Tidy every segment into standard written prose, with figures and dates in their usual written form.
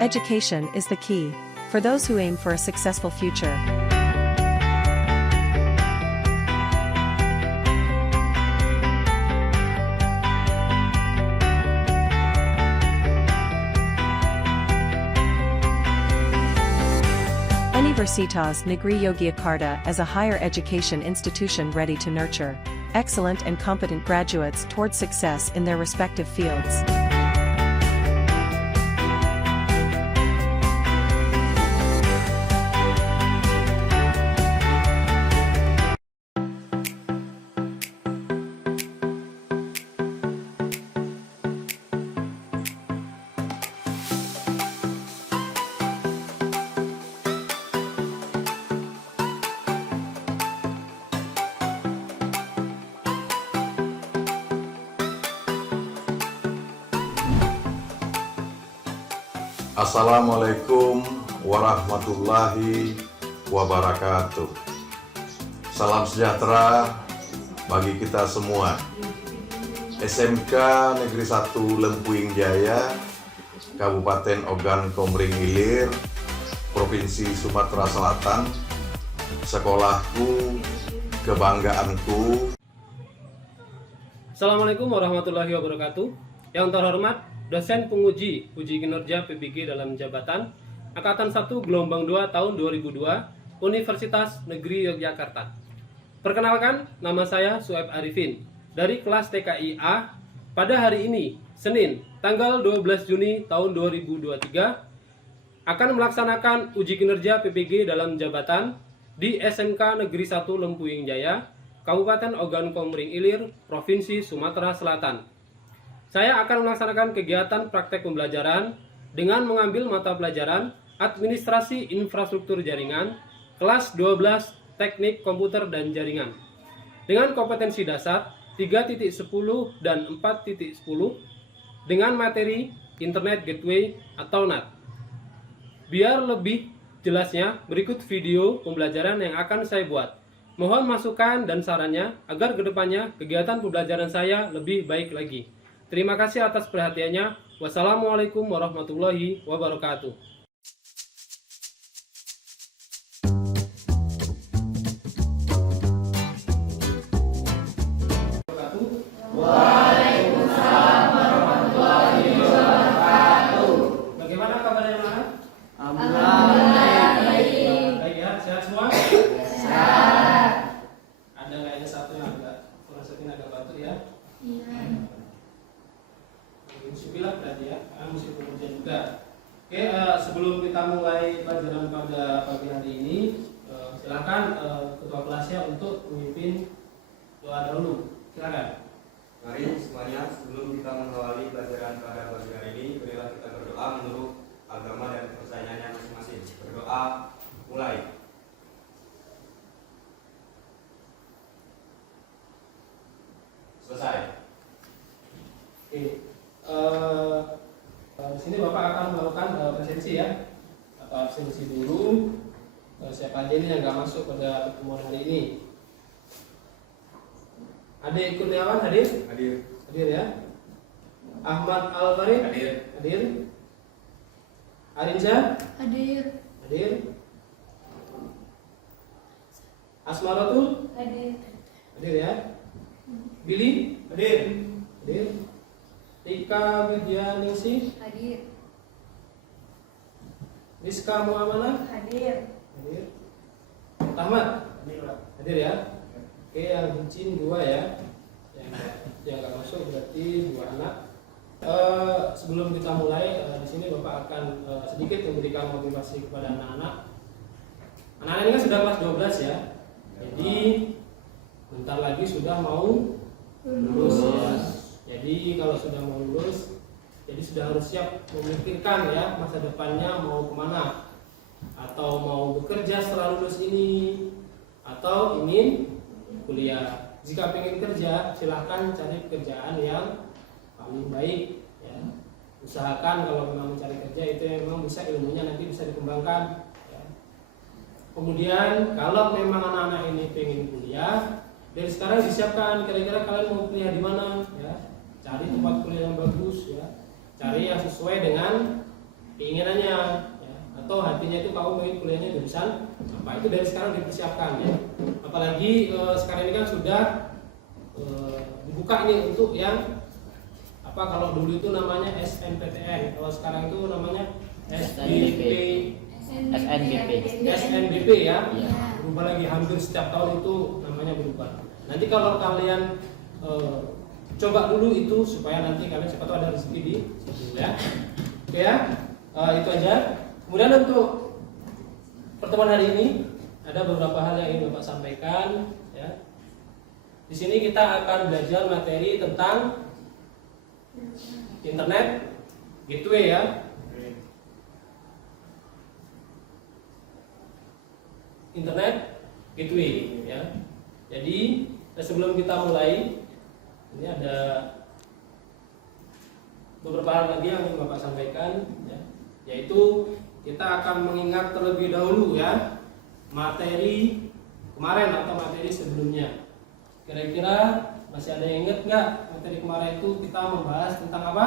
Education is the key for those who aim for a successful future. Universitas Negeri Yogyakarta as a higher education institution ready to nurture excellent and competent graduates towards success in their respective fields. Assalamualaikum warahmatullahi wabarakatuh. Salam sejahtera bagi kita semua. SMK Negeri 1 Lempuing Jaya, Kabupaten Ogan Komering Ilir, Provinsi Sumatera Selatan, sekolahku, kebanggaanku. Assalamualaikum warahmatullahi wabarakatuh. Yang terhormat dosen penguji uji kinerja PBG dalam jabatan Angkatan 1 Gelombang 2 tahun 2002 Universitas Negeri Yogyakarta. Perkenalkan, nama saya Sueb Arifin dari kelas TKI A. Pada hari ini, Senin, tanggal 12 Juni tahun 2023 akan melaksanakan uji kinerja PBG dalam jabatan di SMK Negeri 1 Lempuing Jaya, Kabupaten Ogan Komering Ilir, Provinsi Sumatera Selatan. Saya akan melaksanakan kegiatan praktek pembelajaran dengan mengambil mata pelajaran Administrasi Infrastruktur Jaringan, kelas 12 Teknik Komputer dan Jaringan, dengan kompetensi dasar 3.10 dan 4.10 dengan materi Internet Gateway atau NAT. Biar lebih jelasnya, berikut video pembelajaran yang akan saya buat. Mohon masukan dan sarannya agar kedepannya kegiatan pembelajaran saya lebih baik lagi. Terima kasih atas perhatiannya. Wassalamualaikum warahmatullahi wabarakatuh. Waalaikumsalam warahmatullahi wabarakatuh. Bagaimana kabarnya, anak? Alhamdulillah baik. Baik ya, sehat semua? Sehat. Ada kayaknya satu yang agak agak batuk ya? Iya. Bismillah berarti ya, karena mesti pengujian juga. Oke, sebelum kita mulai pelajaran pada pagi hari ini, silakan ketua kelasnya untuk memimpin doa dahulu. Silakan. Mari semuanya, sebelum kita mengawali pelajaran pada pagi hari ini, marilah kita berdoa menurut agama dan kepercayaannya masing-masing. Berdoa, mulai. Selesai. Oke. Di sini Bapak akan melakukan presensi ya, atau absensi dulu. Siapa aja ini yang nggak masuk pada pertemuan hari ini? Ade Kurniawan hadir? Hadir. Hadir ya. Ahmad Al-Farid? Hadir. Hadir. Arinza? Hadir. Hadir. Asmaratul? Hadir. Hadir ya. Billy? Hadir. Hadir. Rika Widyaningsih? Hadir. Rizka Muamanah? Hadir. Hadir. Ahmad? Hadir ya. Oke, yang bucin 2 ya. Yang nggak masuk berarti 2 anak. Sebelum kita mulai, di sini Bapak akan sedikit memberikan motivasi kepada anak-anak. Anak-anak ini kan sudah kelas 12 ya. Jadi bentar lagi sudah mau lulus ya. Jadi kalau sudah mau lulus, jadi sudah harus siap memikirkan ya masa depannya mau kemana, atau mau bekerja setelah lulus ini, atau ingin kuliah. Jika pengen kerja, silahkan cari pekerjaan yang paling baik ya. usahakan kalau memang mencari kerja itu memang bisa ilmunya nanti bisa dikembangkan ya. Kemudian kalau memang anak-anak ini pengen kuliah, dari sekarang disiapkan kira-kira kalian mau kuliah di mana ya, cari tempat kuliah yang bagus ya, cari yang sesuai dengan keinginannya ya. Atau hatinya itu kamu pengen kuliahnya jurusan apa, itu dari sekarang dipersiapkan ya. Apalagi sekarang ini kan sudah dibuka ini untuk yang apa, kalau dulu itu namanya SNPTN, kalau sekarang itu namanya SNBP ya. Berubah lagi, hampir setiap tahun itu namanya berubah. Nanti kalau kalian coba dulu itu supaya nanti kalian siapa tahu ada rezeki di situ ya. Oke ya, itu aja. Kemudian untuk pertemuan hari ini ada beberapa hal yang ingin Bapak sampaikan ya. Di sini kita akan belajar materi tentang internet gateway ya. Internet gateway ya. Jadi sebelum kita mulai, ini ada beberapa hal lagi yang ingin Bapak sampaikan ya. Yaitu kita akan mengingat terlebih dahulu ya materi kemarin atau materi sebelumnya. Kira-kira masih ada yang ingat nggak materi kemarin itu kita membahas tentang apa?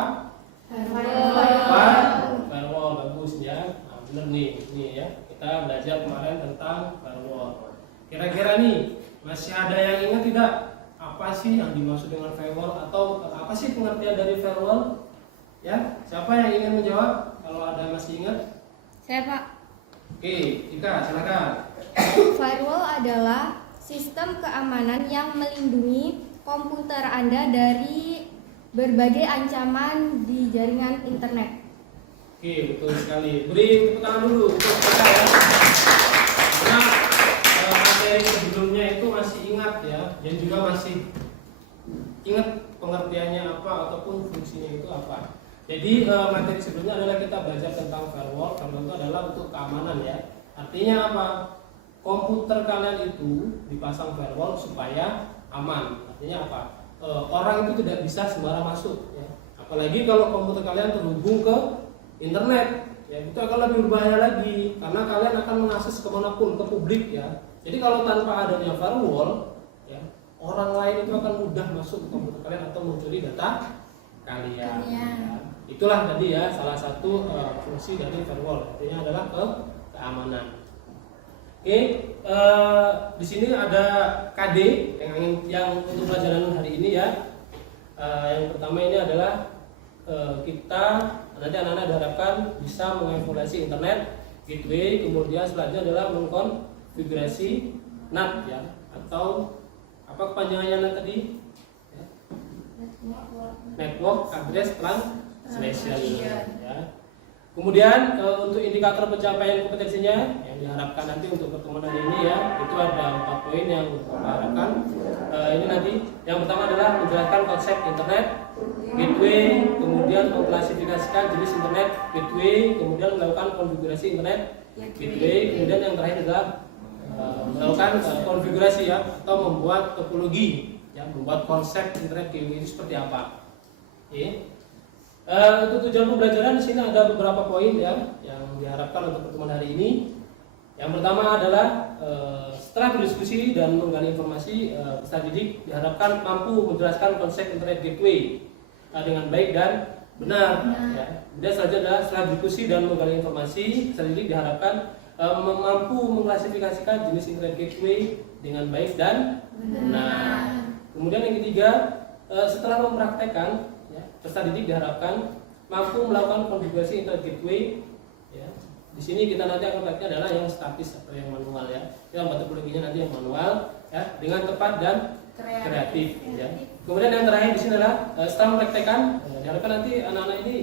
Firewall, bagus ya. Nah, bener nih ya. Kita belajar kemarin tentang firewall. Kira-kira nih masih ada yang ingat tidak? Apa sih yang dimaksud dengan firewall atau apa sih pengertian dari firewall? Ya, siapa yang ingin menjawab? Kalau ada masih ingat? Saya, Pak. Oke, Ika, silakan. Firewall adalah sistem keamanan yang melindungi komputer Anda dari berbagai ancaman di jaringan internet. Oke, betul sekali. Beri tepuk tangan dulu untuk kita ya. Karena materi sebelumnya itu masih ingat ya, dan juga masih ingat pengertiannya apa ataupun fungsinya itu apa. Jadi materi sebelumnya adalah kita belajar tentang firewall. Firewall itu adalah untuk keamanan ya. Artinya apa? Komputer kalian itu dipasang firewall supaya aman. Artinya apa? Orang itu tidak bisa sembarang masuk ya. Apalagi kalau komputer kalian terhubung ke internet ya, itu akan lebih berbahaya lagi karena kalian akan mengakses kemanapun, ke publik ya. Jadi kalau tanpa adanya firewall ya, orang lain itu akan mudah masuk ke komputer kalian atau mencuri data kalian ya. Itulah tadi ya salah satu fungsi dari firewall, artinya adalah keamanan. Oke, di sini ada KD yang untuk pelajaran hari ini ya. Yang pertama ini adalah kita nanti anak-anak diharapkan bisa mengevaluasi internet gateway, kemudian selanjutnya adalah mengkonfigurasi NAT ya, atau apa kepanjangannya NAT tadi? Ya. Network Address Translation ya. Kemudian untuk indikator pencapaian kompetensinya yang diharapkan nanti untuk pertemuan hari ini ya, itu ada 4 poin yang kita harapkan. Ini nanti yang pertama adalah menjelaskan konsep internet gateway, kemudian mengklasifikasikan jenis internet gateway, kemudian melakukan konfigurasi internet gateway, kemudian yang terakhir adalah melakukan konfigurasi ya, atau membuat topologi ya, membuat konsep internet gateway itu seperti apa. Oke. Untuk tujuan pembelajaran di sini ada beberapa poin ya yang diharapkan untuk pertemuan hari ini. Yang pertama adalah setelah berdiskusi dan menggali informasi, peserta didik diharapkan mampu menjelaskan konsep internet gateway dengan baik dan benar. Ya. Kemudian selanjutnya adalah setelah berdiskusi dan menggali informasi, peserta didik diharapkan mampu mengklasifikasikan jenis internet gateway dengan baik dan benar. Kemudian yang ketiga, setelah mempraktekkan, peserta didik diharapkan mampu melakukan konfigurasi internet gateway ya. Di sini kita nanti akan praktikkan adalah yang statis atau yang manual ya. Yang metodologinya nanti yang manual ya, dengan tepat dan kreatif ya. Kemudian yang terakhir di sini adalah setelah mempraktekkan, diharapkan nanti anak-anak ini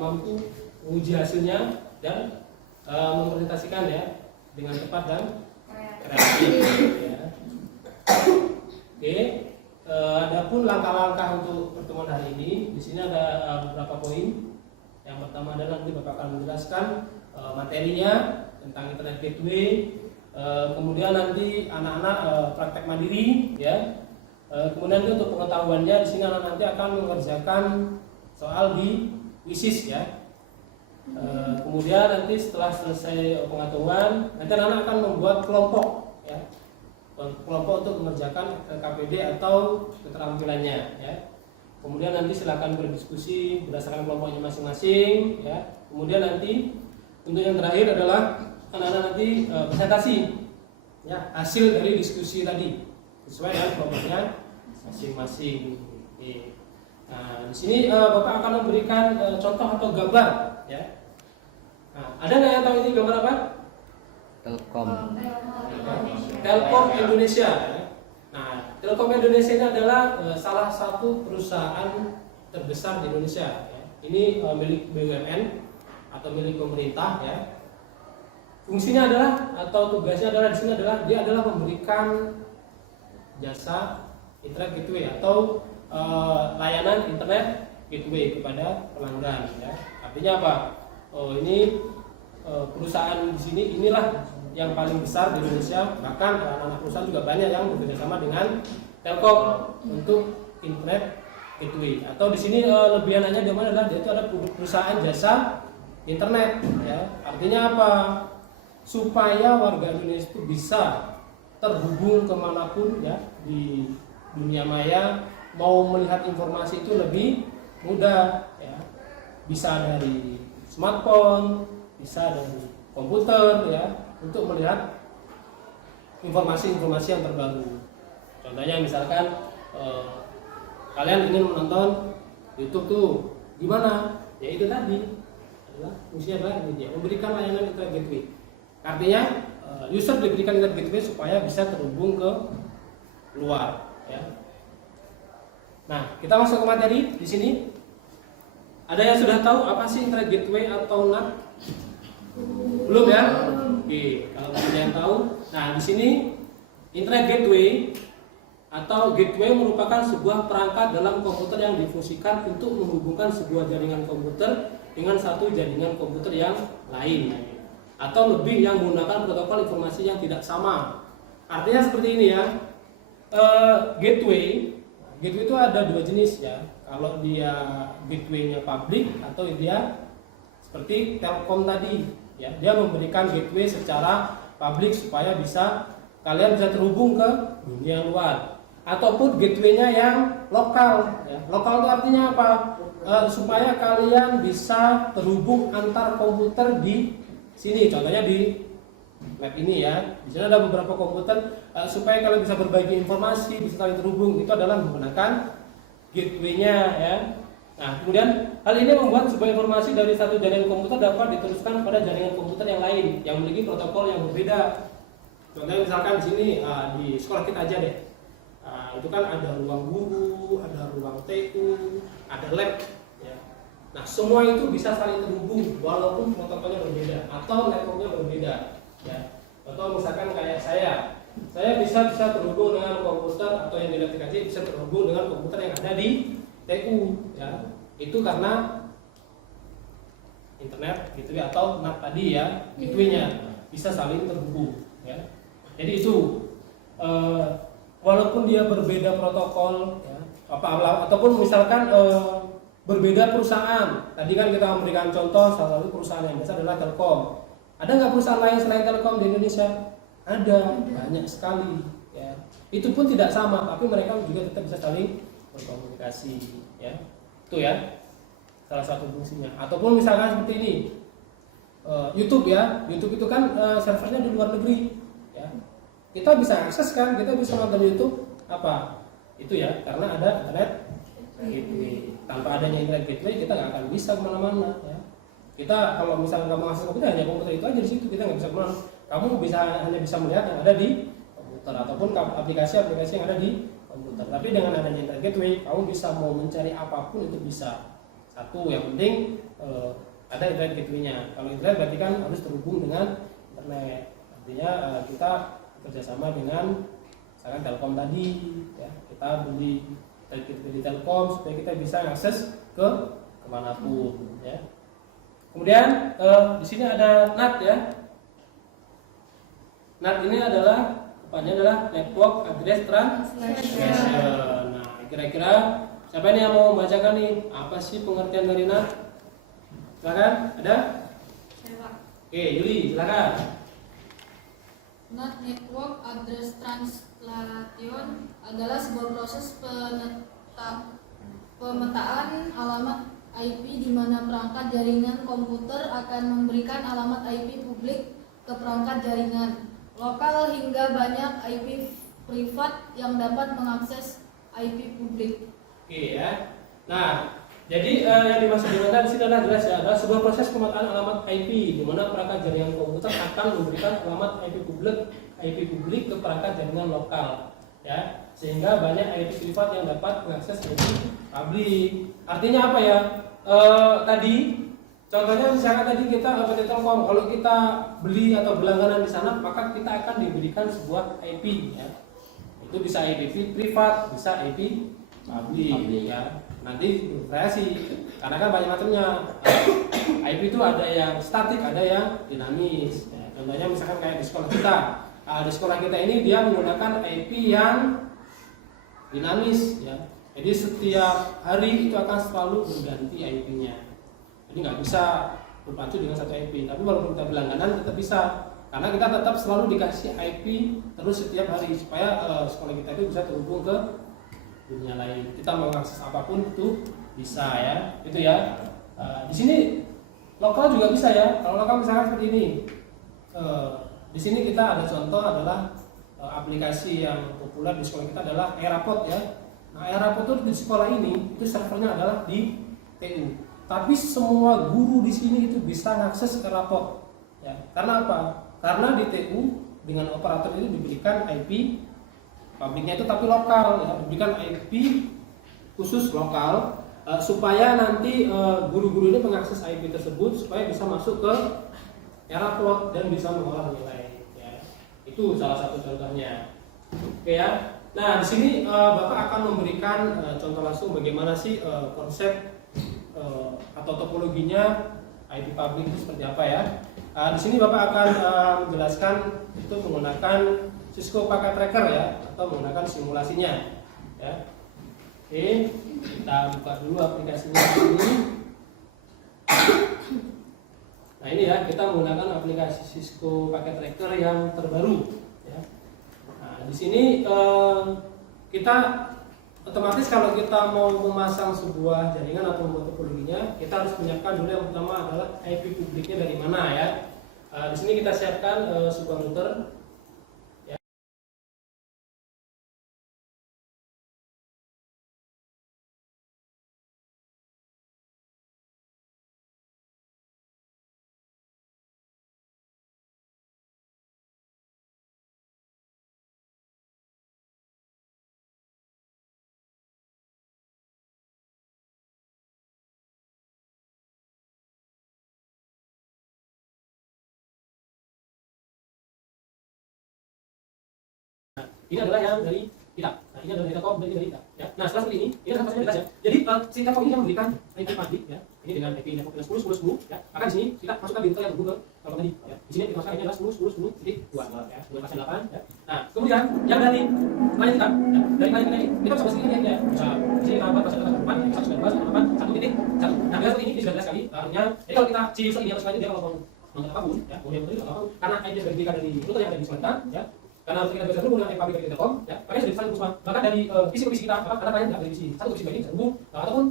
mampu menguji hasilnya dan mempresentasikan ya dengan tepat dan kreatif ya. Oke. Adapun langkah-langkah untuk pertemuan hari ini, di sini ada beberapa poin. Yang pertama adalah nanti Bapak akan menjelaskan materinya tentang internet gateway. Kemudian nanti anak-anak praktek mandiri, ya. Kemudian untuk pengetahuannya di sini anak nanti akan mengerjakan soal di WSIS ya. Kemudian nanti setelah selesai pengaturan, nanti anak akan membuat kelompok ya, kelompok untuk mengerjakan KPD atau keterampilannya ya. Kemudian nanti silakan berdiskusi berdasarkan kelompoknya masing-masing ya. Kemudian nanti untuk yang terakhir adalah anak-anak nanti presentasi ya hasil dari diskusi tadi sesuai dengan kelompoknya masing-masing. Oke. Nah, di sini Bapak akan memberikan contoh atau gambar ya. Nah, ada nggak yang tahu ini gambar apa? Telkom Indonesia. Nah, Telkom Indonesia ini adalah salah satu perusahaan terbesar di Indonesia. Ya. Ini milik BUMN atau milik pemerintah. Ya. Fungsinya adalah atau tugasnya adalah di sini adalah dia adalah memberikan jasa internet gateway atau layanan internet gateway kepada pelanggan. Ya. Artinya apa? Ini perusahaan di sini inilah yang paling besar di Indonesia, bahkan anak-anak perusahaan juga banyak yang bekerjasama dengan Telkom untuk internet gateway. Atau di sini lebih enaknya di mana adalah dia itu ada perusahaan jasa internet. Ya. Artinya apa? Supaya warga Indonesia itu bisa terhubung kemanapun ya di dunia maya, mau melihat informasi itu lebih mudah. Ya. Bisa dari smartphone, bisa dari komputer ya, untuk melihat informasi-informasi yang terbaru. Contohnya misalkan kalian ingin menonton YouTube tuh gimana? Ya itu tadi adalah fungsinya adalah ini dia memberikan layanan internet gateway. Artinya user diberikan internet gateway supaya bisa terhubung ke luar. Ya. Nah kita masuk ke materi di sini. Ada yang sudah tahu apa sih internet gateway atau NAT? Belum ya? Oke, kalau ada yang tahu, nah di sini internet gateway atau gateway merupakan sebuah perangkat dalam komputer yang difungsikan untuk menghubungkan sebuah jaringan komputer dengan satu jaringan komputer yang lain, atau lebih yang menggunakan protokol informasi yang tidak sama. Artinya seperti ini ya, gateway itu ada dua jenis ya. Kalau dia gateway-nya public atau dia seperti Telkom tadi. Ya, dia memberikan gateway secara publik supaya kalian bisa terhubung ke dunia luar, ataupun gateway-nya yang lokal. Ya. Lokal itu artinya apa? Supaya kalian bisa terhubung antar komputer di sini. Contohnya di lab ini ya. Di sini ada beberapa komputer supaya kalian bisa berbagi informasi, bisa saling terhubung. Itu adalah menggunakan gateway-nya ya. Nah, kemudian hal ini membuat sebuah informasi dari satu jaringan komputer dapat diteruskan pada jaringan komputer yang lain yang memiliki protokol yang berbeda. Contohnya misalkan di sini di sekolah kita aja deh. Itu kan ada ruang guru, ada ruang TU, ada lab. Ya. Nah, semua itu bisa saling terhubung walaupun protokolnya berbeda atau networknya berbeda. Ya. Atau misalkan kayak saya bisa terhubung dengan komputer atau yang di aplikasi bisa terhubung dengan komputer yang ada di TU ya. Itu karena internet gitu ya, atau NAT tadi ya, gateway-nya bisa saling terhubung ya. Jadi itu walaupun dia berbeda protokol ya, ataupun misalkan berbeda perusahaan. Tadi kan kita memberikan contoh salah satu perusahaan yang besar adalah Telkom. Ada nggak perusahaan lain selain Telkom di Indonesia? Ada, banyak sekali ya. Itu pun tidak sama, tapi mereka juga tetap bisa saling berkomunikasi ya. Itu ya salah satu fungsinya. Ataupun misalkan seperti ini, YouTube ya. YouTube itu kan servernya di luar negeri ya. Kita bisa akses kan, kita bisa nonton YouTube apa? Itu ya, karena ada internet gateway. Tanpa adanya internet gateway kita nggak akan bisa kemana-mana ya. Kita kalau misalnya nggak mau akses komputer, hanya komputer itu aja di situ, kita nggak bisa kemana. Kamu hanya bisa melihat yang ada di komputer ataupun aplikasi-aplikasi yang ada di komputer. Tapi dengan adanya internet gateway, kamu bisa mau mencari apapun itu bisa. Satu yang penting ada internet gateway-nya. Kalau internet berarti kan harus terhubung dengan internet. Artinya kita kerjasama dengan misalkan Telkom tadi, ya. Kita beli di Telkom supaya kita bisa akses ke kemanapun. Ya. Kemudian di sini ada NAT ya. NAT ini depannya adalah Network Address Translation. Nah, kira-kira siapa ini yang mau membacakan nih? Apa sih pengertian dari NAT? Silakan, ada? Saya. Oke, Yuli, silakan. Not Network Address Translation adalah sebuah proses pemetaan alamat IP di mana perangkat jaringan komputer akan memberikan alamat IP publik ke perangkat jaringan lokal hingga banyak IP privat yang dapat mengakses IP publik. Oke ya. Nah, jadi yang dimaksud dengan di sini adalah jelas ya, adalah sebuah proses pemetaan alamat IP di mana perangkat jaringan komputer akan memberikan alamat IP publik ke perangkat jaringan lokal, ya, sehingga banyak IP privat yang dapat mengakses IP publik. Artinya apa ya? Tadi contohnya misalkan tadi kita PT Telkom, kalau kita beli atau berlangganan di sana, maka kita akan diberikan sebuah IP, ya. Itu bisa IP privat, bisa IP publik, ya. Nanti variasi, karena kan banyak macamnya. IP itu ada yang statik, ada yang dinamis. Ya. Contohnya misalkan kayak di sekolah kita. Di sekolah kita ini dia menggunakan IP yang dinamis, ya. Jadi setiap hari itu akan selalu berganti IP-nya. Jadi nggak bisa berpacu dengan satu IP. Tapi walaupun kita berlangganan tetap bisa, karena kita tetap selalu dikasih IP terus setiap hari supaya sekolah kita itu bisa terhubung ke dunia lain. Kita mau akses apapun itu bisa, ya. Itu ya. Di sini lokal juga bisa, ya. Kalau lokal misalkan seperti ini. Di sini kita ada contoh adalah aplikasi yang populer di sekolah kita adalah Airapod, ya. Nah, Airapod itu di sekolah ini itu servernya adalah di TU. Tapi semua guru di sini itu bisa mengakses Airapod, ya. Karena apa? Karena di TU dengan operator itu diberikan IP publiknya itu tapi lokal, ya. Diberikan IP khusus lokal supaya nanti guru-guru ini mengakses IP tersebut supaya bisa masuk ke Airapod dan bisa mengolah nilai, ya. Itu salah satu contohnya. Oke, ya. Nah, di sini Bapak akan memberikan contoh langsung bagaimana sih konsep atau topologinya IP public itu seperti apa, ya. Di sini Bapak akan menjelaskan itu menggunakan Cisco Packet Tracker, ya, atau menggunakan simulasinya, ya. Oke, kita buka dulu aplikasinya ini. Nah, ini ya, kita menggunakan aplikasi Cisco Packet Tracker yang terbaru, ya. Nah, di sini kita otomatis kalau kita mau memasang sebuah jaringan atau membuat topologinya, kita harus menyiapkan dulu yang pertama adalah IP publiknya dari mana, ya. Di sini kita siapkan sebuah router, ya. Ini adalah yang dari kita. Nah, ini adalah dari Telkom dan ini dari kita, ya. Nah, setelah seperti ini adalah prosesnya jelas, ya. Jadi si Telkom ini yang memberikan IP publik, ya. Ini dengan IP network 10, ya. Maka di sini kita masukkan di router yang terhubung ke Telkom tadi, ya. Di sini kita masukkan ini adalah 10.10.2, ya. 2.8, ya. Nah, kemudian yang dari klien kita, ya. Dari klien kita ini kita bisa bersih ini, ya. Bisa di sini kita buat pasal 8, 1.9.1.1.1. Nah, bila seperti ini sudah jelas sekali. Artinya, jadi kalau kita si user ini harus dia kalau mau menggunakan apapun, ya, mau yang apapun, karena IP sudah diberikan dari router yang ada di sekolah kita, ya. Karena kita bisa terhubung dengan IP publik dari Telkom, ya, makanya sudah disambung semua. Bahkan dari PC ke PC kita, bahkan karena kalian tidak dari PC satu ke PC lain bisa terhubung, ataupun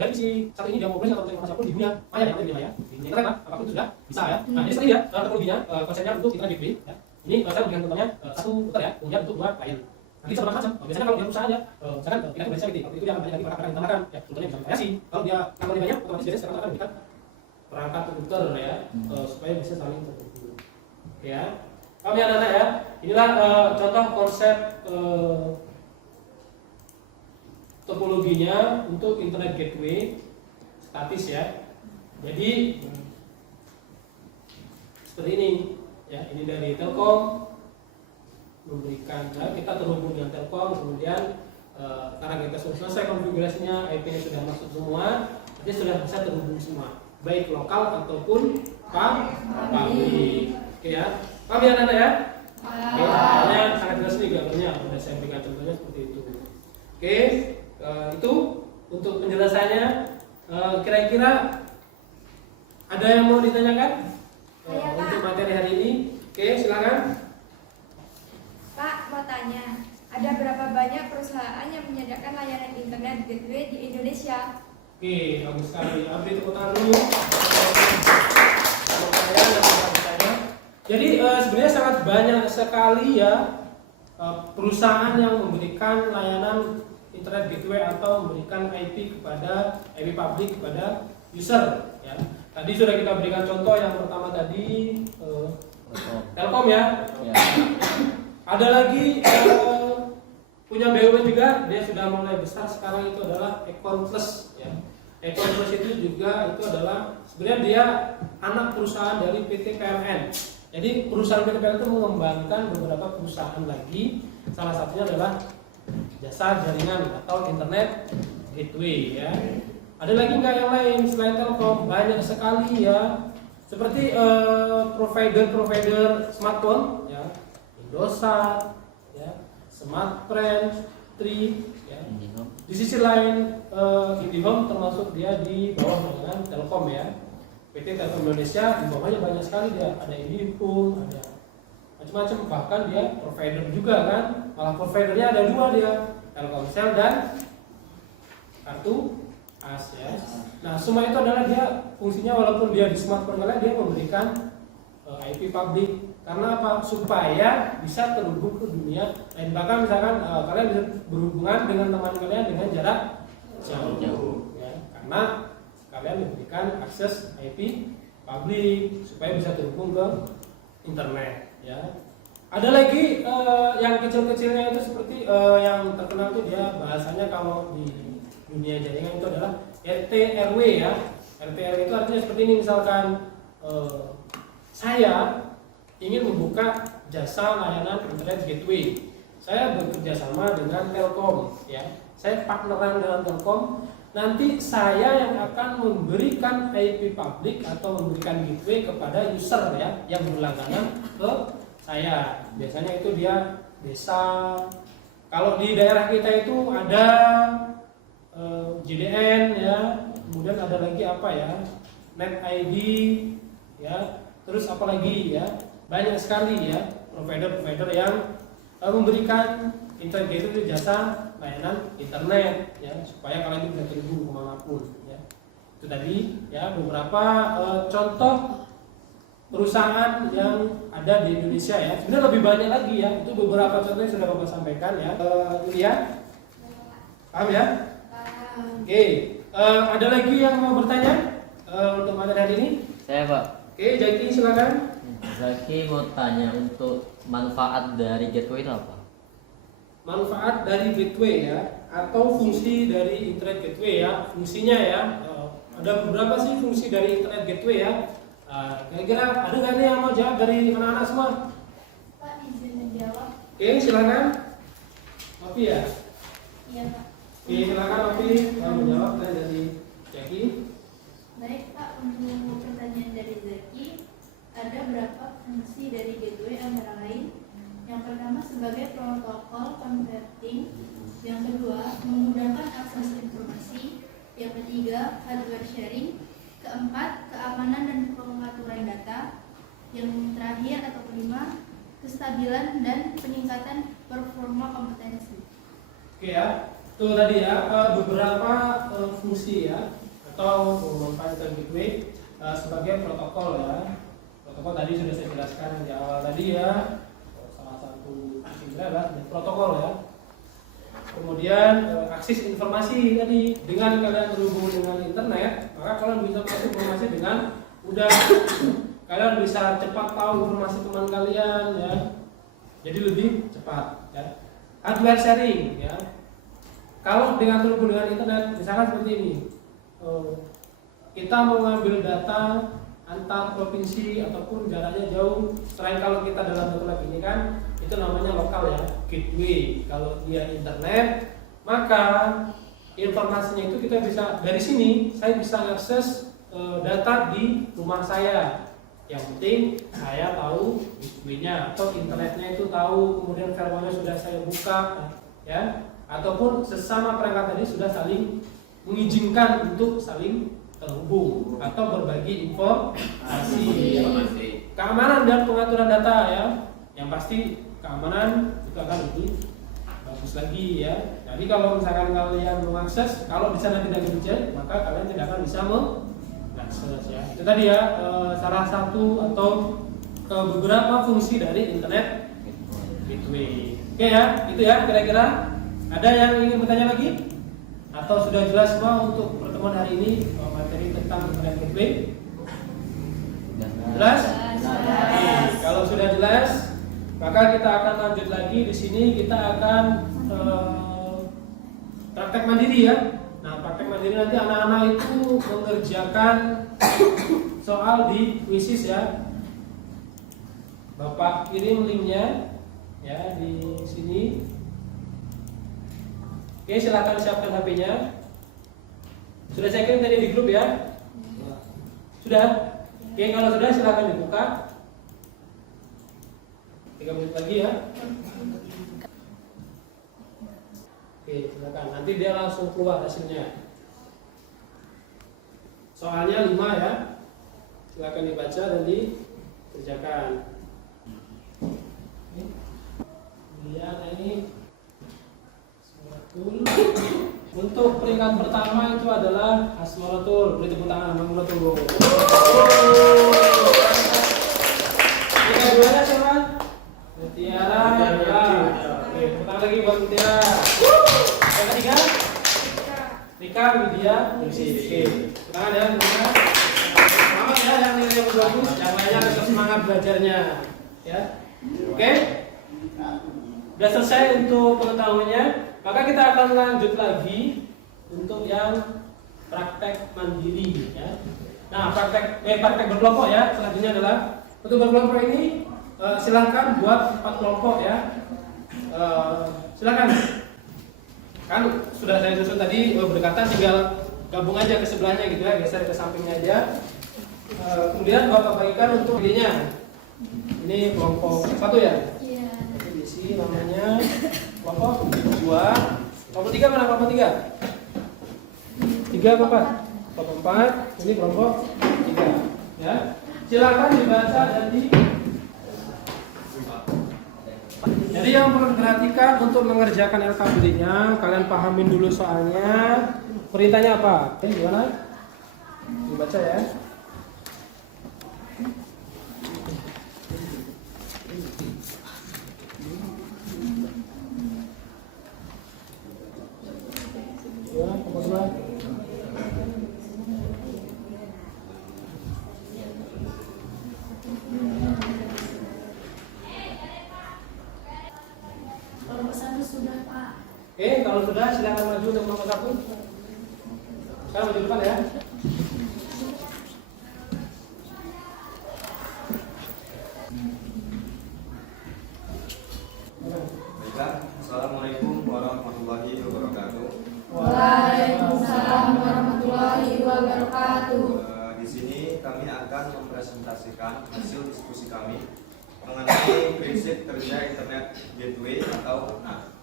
dari PC satu ini dia mau beli atau informasi apapun di dunia maya, yang ada di dunia maya, di internet lah, apapun itu sudah bisa, ya. Nah, jadi seperti ya teknologinya, konsepnya untuk internet gateway, ya. Ini saya berikan contohnya satu router, ya, kemudian untuk dua klien. Nanti bisa bermacam. Biasanya kalau dia usaha aja, misalkan kita itu biasanya gitu, itu dia akan banyak lagi perangkat yang ditambahkan, ya. Contohnya bisa variasi. Kalau dia kantornya banyak, otomatis biasanya sekarang akan memberikan perangkat router, ya, supaya bisa saling terhubung, ya. Kami anak-anak, ya, inilah contoh konsep topologinya untuk internet gateway statis, ya. Jadi seperti ini, ya. Ini dari Telkom memberikan, ya, kita terhubung dengan Telkom, kemudian karena kita sudah selesai konfigurasinya, IP-nya sudah masuk semua, jadi sudah bisa terhubung semua, baik lokal ataupun publik. Oke, ya. Paham ya anak-anak, ya? Gambarnya sangat jelas nih gambarnya, sudah saya berikan contohnya seperti itu. Oke, itu untuk penjelasannya. Kira-kira Ada yang mau ditanyakan Saya, Pak. untuk materi hari ini? Oke, silakan. Pak, mau tanya, ada berapa banyak perusahaan yang menyediakan layanan internet gateway di Indonesia? Oke, bagus sekali. Abdi tepuk tangan dulu. Sama saya dan teman saya. Jadi sebenarnya sangat banyak sekali ya perusahaan yang memberikan layanan internet gateway atau memberikan IP public kepada user. Ya. Tadi sudah kita berikan contoh yang pertama tadi Telkom ya. Ada lagi punya BUMN juga, dia sudah mulai besar sekarang, itu adalah Econ Plus ya. Econ Plus itu juga itu adalah sebenarnya dia anak perusahaan dari PT PLN. Jadi perusahaan PT PLN itu mengembangkan beberapa perusahaan lagi, salah satunya adalah jasa jaringan atau internet gateway ya. Ada lagi nggak yang lain selain Telkom? Banyak sekali ya, seperti provider smartphone ya, Indosat ya, Smartfren, Tri ya. Di sisi lain IndiHome termasuk dia di bawah dengan Telkom ya. PT Telkom Indonesia di bawahnya banyak sekali dia, ada IndiHome, ada macam-macam, bahkan dia provider juga kan. Malah providernya ada dua dia, Telkomsel dan kartu as ya. Nah, semua itu adalah dia fungsinya, walaupun dia di smartphone kalian, dia memberikan IP public. Karena apa? Supaya bisa terhubung ke dunia lain. Bahkan misalkan kalian bisa berhubungan dengan teman kalian dengan jarak jauh ya. Karena kalian memberikan akses IP public supaya bisa terhubung ke internet ya. Ada lagi yang kecil-kecilnya itu seperti yang terkenal itu dia bahasanya kalau di dunia jaringan itu adalah RT RW ya. RT RW itu artinya seperti ini, misalkan saya ingin membuka jasa layanan internet gateway. Saya bekerja sama dengan Telkom ya. Saya partneran dengan Telkom. Nanti saya yang akan memberikan IP public atau memberikan gateway kepada user ya yang berlangganan ke saya. Biasanya itu dia desa. Kalau di daerah kita itu ada JDN ya, kemudian ada lagi apa ya, Net ID ya, terus apa lagi ya, banyak sekali ya provider yang memberikan internet gateway, jasa layanan internet ya, supaya kalian itu bisa terhubung kemanapun ya. Itu tadi ya beberapa contoh perusahaan yang ada di Indonesia ya. Sebenarnya lebih banyak lagi ya, itu beberapa contoh yang sudah Bapak sampaikan ya. Iya, paham ya? Oke, ada lagi yang mau bertanya untuk materi hari ini? Saya, Pak. Oke, Jaki silakan. Zaki mau tanya, untuk manfaat dari gateway itu apa? Manfaat dari gateway ya, atau fungsi dari internet gateway ya. Fungsinya ya, ada beberapa sih fungsi dari internet gateway ya. Kira-kira ada nggak nih yang mau jawab dari anak-anak semua? Pak, izin menjawab. Oke, silakan. Opi ya. Iya, Pak. Oke, silakan Opi mau menjawab dari Jaki. Baik Pak, untuk pertanyaan dari Zaki, ada berapa fungsi dari gateway antara lain? Yang pertama sebagai protokol converting, yang kedua memudahkan akses informasi, yang ketiga hardware sharing, keempat keamanan dan pengaturan data, yang terakhir atau kelima kestabilan dan peningkatan performa kompetensi. Oke ya, itu tadi ya beberapa fungsi ya atau memanfaatkan gateway sebagai protokol ya. Protokol tadi sudah saya jelaskan di awal tadi ya. Salah satu fungsinya adalah protokol ya. Kemudian akses informasi tadi, dengan kalian terhubung dengan internet, maka kalian bisa mengakses informasi dengan mudah. Kalian bisa cepat tahu informasi teman kalian ya. Jadi lebih cepat ya. Hardware sharing ya. Kalau dengan terhubung dengan internet, misalkan seperti ini, kita mau mengambil data antar provinsi ataupun jaraknya jauh. Selain kalau kita dalam satu lab ini kan, itu namanya lokal ya, gateway. Kalau dia internet, maka informasinya itu kita bisa dari sini. Saya bisa akses data di rumah saya. Yang penting saya tahu gateway-nya atau internetnya itu tahu, kemudian firewall-nya sudah saya buka ya, ataupun sesama perangkat tadi sudah saling mengizinkan untuk saling terhubung atau berbagi informasi. Keamanan dan pengaturan data ya, yang pasti keamanan itu akan lebih bagus lagi ya. Jadi kalau misalkan kalian mengakses, kalau di sana tidak dicek, maka kalian tidak akan bisa mengakses ya. Itu tadi ya salah satu atau beberapa fungsi dari internet gateway. Oke ya, itu ya kira-kira. Ada yang ingin bertanya lagi? Atau sudah jelas semua untuk pertemuan hari ini materi tentang internet gateway? Jelas? Oke, kalau sudah jelas, maka kita akan lanjut lagi. Di sini kita akan praktek mandiri ya. Nah, praktek mandiri nanti anak-anak itu mengerjakan soal di quizzes ya. Bapak kirim linknya ya di sini. Oke, silakan siapkan HP-nya. Sudah saya kirim tadi di grup ya? Sudah? Oke, kalau sudah silakan dibuka. 3 menit lagi ya. Oke, silakan. Nanti dia langsung keluar hasilnya. Soalnya 5 ya. Silakan dibaca dan dikerjakan. Lihat ini. Untuk peringkat pertama itu adalah Asmaratul. Beri tepuk tangan Asmaratul. Peringkat 2-nya siapa? Mutiara. Oke, tepuk tangan lagi buat Mutiara. Yang ketiga? Rika, Widya, Oke, tepuk tangan ya. Semangat ya yang nilainya bagus. Yang lainnya tetap semangat belajarnya. Ya. Oke. Sudah selesai untuk pengetahuannya. Maka kita akan lanjut lagi untuk yang praktek mandiri ya. Nah, praktek berkelompok ya. Selanjutnya adalah untuk berkelompok ini silakan buat 4 kelompok ya. Silakan. Kan sudah saya susun tadi berdekatan, tinggal gabung aja ke sebelahnya gitu ya, geser ke sampingnya aja. Kemudian Bapak bagikan untuk dirinya. Ini kelompok 1 ya. Iya. Jadi diisi namanya kelompok 2. Kelompok 3 mana kelompok 3? 3 apa 4? Kelompok 4. Ini kelompok 3 ya. Silakan dibaca dan jadi yang perlu diperhatikan untuk mengerjakan LKPD-nya, kalian pahamin dulu soalnya. Perintahnya apa? Oke, gimana? Dibaca ya. Oke, kalau sudah silakan maju untuk nomor 1. Sekarang maju depan ya. Baiklah, Assalamualaikum warahmatullahi wabarakatuh. Waalaikumsalam warahmatullahi wabarakatuh. Di sini kami akan mempresentasikan hasil diskusi kami mengenai prinsip kerja internet gateway atau NAT.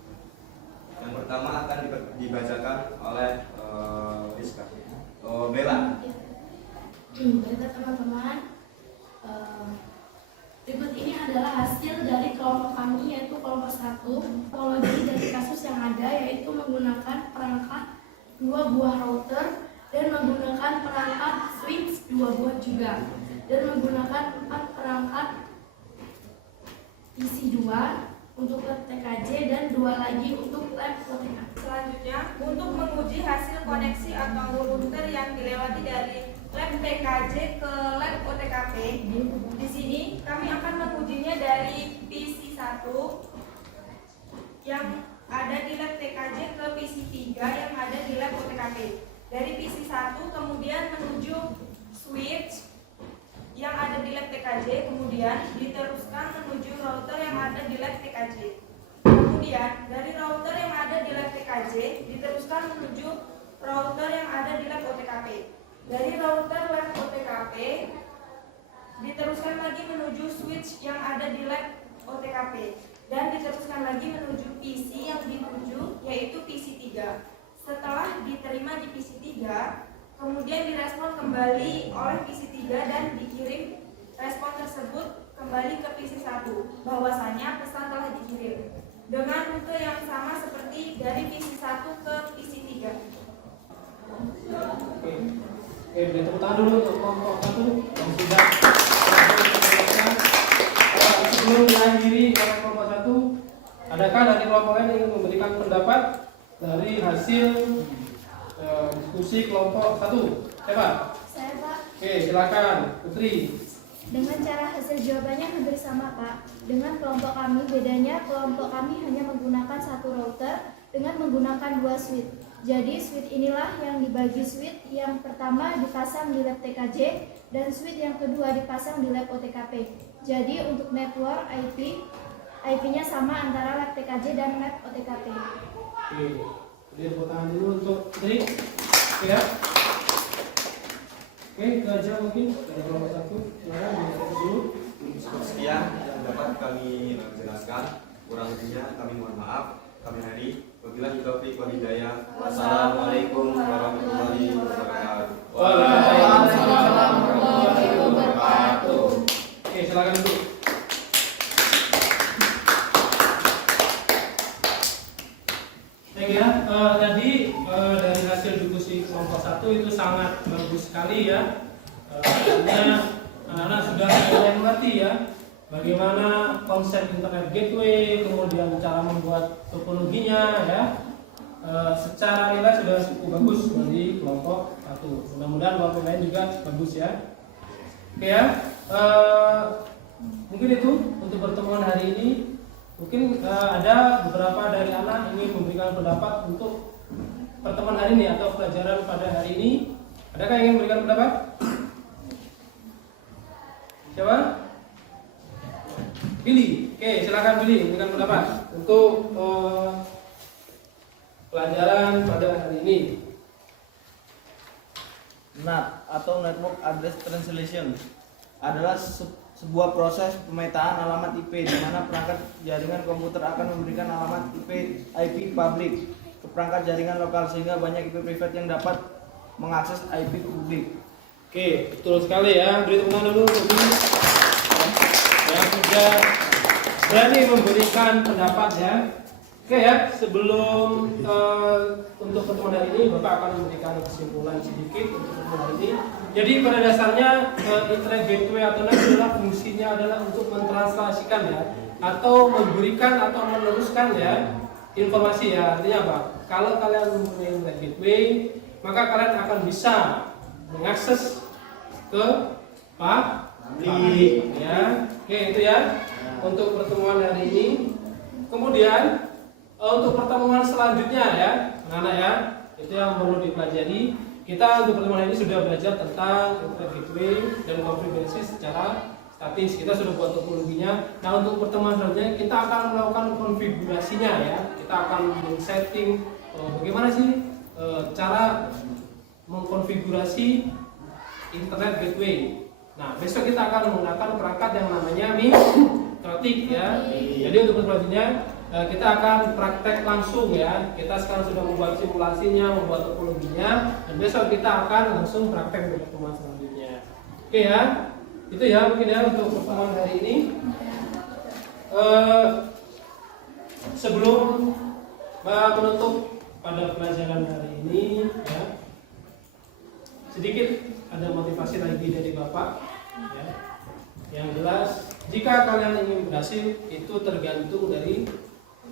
Yang pertama akan dibacakan oleh Rizka. Bella. Baiklah teman-teman, berikut ini adalah hasil dari kelompok kami, yaitu kelompok 1. Topologi dari kasus yang ada yaitu menggunakan perangkat 2 buah router dan menggunakan perangkat switch 2 buah juga, dan menggunakan 4 perangkat PC 2 untuk lab TKJ dan 2 lagi untuk lab OTK. Selanjutnya, untuk menguji hasil koneksi atau router yang dilewati dari lab TKJ ke lab OTKP, di sini kami akan mengujinya dari PC 1 yang ada di lab TKJ ke PC 3 yang ada di lab OTKP. Dari PC 1 kemudian menuju switch yang ada di lab TKJ, kemudian diteruskan menuju router yang ada di lab TKJ. Kemudian dari router yang ada di lab TKJ diteruskan menuju router yang ada di lab OTKP. Dari router lab OTKP diteruskan lagi menuju switch yang ada di lab OTKP dan diteruskan lagi menuju PC yang dituju, yaitu PC 3. Setelah diterima di PC 3, kemudian direspon kembali oleh PC 3 dan dikirim respon tersebut kembali ke PC 1 bahwasanya pesan telah dikirim dengan rute yang sama seperti dari PC 1 ke PC 3. Oke, beri tepuk tangan dulu untuk kelompok 1 yang sudah sebelum mengakhiri oleh kelompok 1, adakah dari kelompok lain yang ingin memberikan pendapat dari hasil diskusi kelompok 1? Siapa? Saya, Pak. Oke, silakan Putri. Dengan cara hasil jawabannya hampir sama, Pak. Dengan kelompok kami, bedanya kelompok kami hanya menggunakan satu router dengan menggunakan 2 switch. Jadi switch inilah yang dibagi, switch yang pertama dipasang di lab TKJ dan switch yang kedua dipasang di lab OTKP. Jadi untuk network IP-nya sama antara lab TKJ dan lab OTKP. Oke, jadi tepuk tangan dulu untuk Putri. Oke ya. Oke, itu aja mungkin dari kelompok 1. Silakan dicatat dulu. Sekian yang dapat kami jelaskan. Kurang lebihnya kami mohon maaf. Kami hari. Wabillahi taufiq wal hidayah. Wassalamualaikum warahmatullahi wabarakatuh. Waalaikumsalam warahmatullahi wabarakatuh. Oke, silakan dulu. Baik ya, tadi dari hasil diskusi kelompok 1 itu sangat bagus sekali ya. Artinya anak-anak sudah mulai mengerti ya bagaimana konsep internet gateway, kemudian cara membuat topologinya ya. Secara nilai sudah cukup bagus dari kelompok 1. Mudah-mudahan kelompok lain juga bagus ya. Oke ya, mungkin itu untuk pertemuan hari ini. Mungkin ada beberapa dari anak ingin memberikan pendapat untuk pertemuan hari ini atau pelajaran pada hari ini. Adakah yang ingin memberikan pendapat? Siapa? Billy. Oke, silakan Billy memberikan pendapat untuk pelajaran pada hari ini. NAT atau Network Address Translation adalah sebuah proses pemetaan alamat IP di mana perangkat jaringan komputer akan memberikan alamat IP publik ke perangkat jaringan lokal sehingga banyak IP private yang dapat mengakses IP publik. Oke, betul sekali ya. Beri tepuk tangan dulu untuk yang sudah berani memberikan pendapat ya. Oke ya, sebelum untuk pertemuan hari ini Bapak akan memberikan kesimpulan sedikit untuk pertemuan hari ini. Jadi pada dasarnya internet gateway atau NAT adalah fungsinya adalah untuk mentranslasikan ya, atau memberikan atau meneruskan ya informasi ya. Artinya apa? Kalau kalian mempunyai internet gateway, maka kalian akan bisa mengakses ke publik ya. Oke, itu ya untuk pertemuan hari ini. Kemudian untuk pertemuan selanjutnya ya, anak-anak ya, itu yang perlu dipelajari. Kita untuk pertemuan ini sudah belajar tentang internet gateway dan konfigurasi secara statis. Kita sudah buat topologinya. Nah, untuk pertemuan selanjutnya kita akan melakukan konfigurasinya ya. Kita akan men-setting bagaimana sih cara mengkonfigurasi internet gateway. Nah, besok kita akan menggunakan perangkat yang namanya Mikrotik ya. Jadi untuk pertemuannya kita akan praktek langsung ya. Kita sekarang sudah membuat simulasinya, membuat topologinya, dan besok kita akan langsung praktek untuk pertemuan selanjutnya. Oke ya, itu ya mungkin ya untuk pertemuan hari ini. Sebelum menutup pada pelajaran hari ini ya, sedikit ada motivasi lagi dari Bapak ya. Yang jelas, jika kalian ingin berhasil itu tergantung dari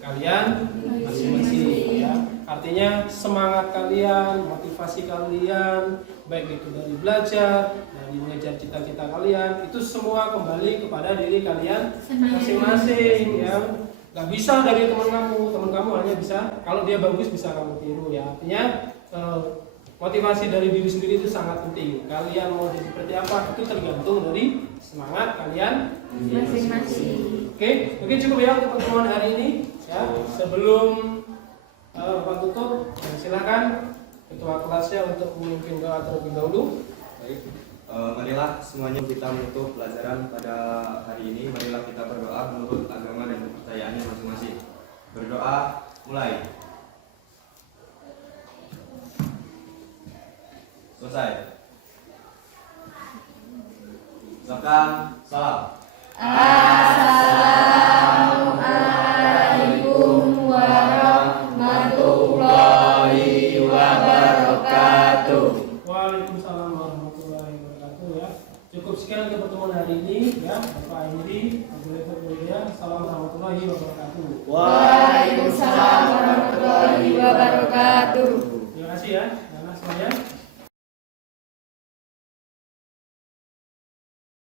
kalian masing-masing ya. Artinya semangat kalian, motivasi kalian, baik itu dari belajar, dari mengejar cita-cita kalian, itu semua kembali kepada diri kalian masing-masing ya. Gak bisa dari teman kamu hanya bisa kalau dia bagus bisa kamu tiru ya. Artinya motivasi dari diri sendiri itu sangat penting. Kalian mau jadi seperti apa itu tergantung dari semangat kalian masing-masing. Oke, mungkin cukup ya untuk pertemuan hari ini. Ya, sebelum Bapak tutup, silakan ketua kelasnya untuk memimpin doa terlebih dahulu. Baik, marilah semuanya kita menutup pelajaran pada hari ini. Marilah kita berdoa menurut agama dan kepercayaannya masing-masing. Berdoa, mulai. Selesai. Silakan salam. Assalamualaikum warahmatullahi wabarakatuh. Waalaikumsalam warahmatullahi wabarakatuh ya. Cukup sekian untuk pertemuan hari ini ya. Bapak Indi, Ibu Leto, salam warahmatullahi wabarakatuh. Waalaikumsalam warahmatullahi wabarakatuh. Terima kasih ya, anak semuanya.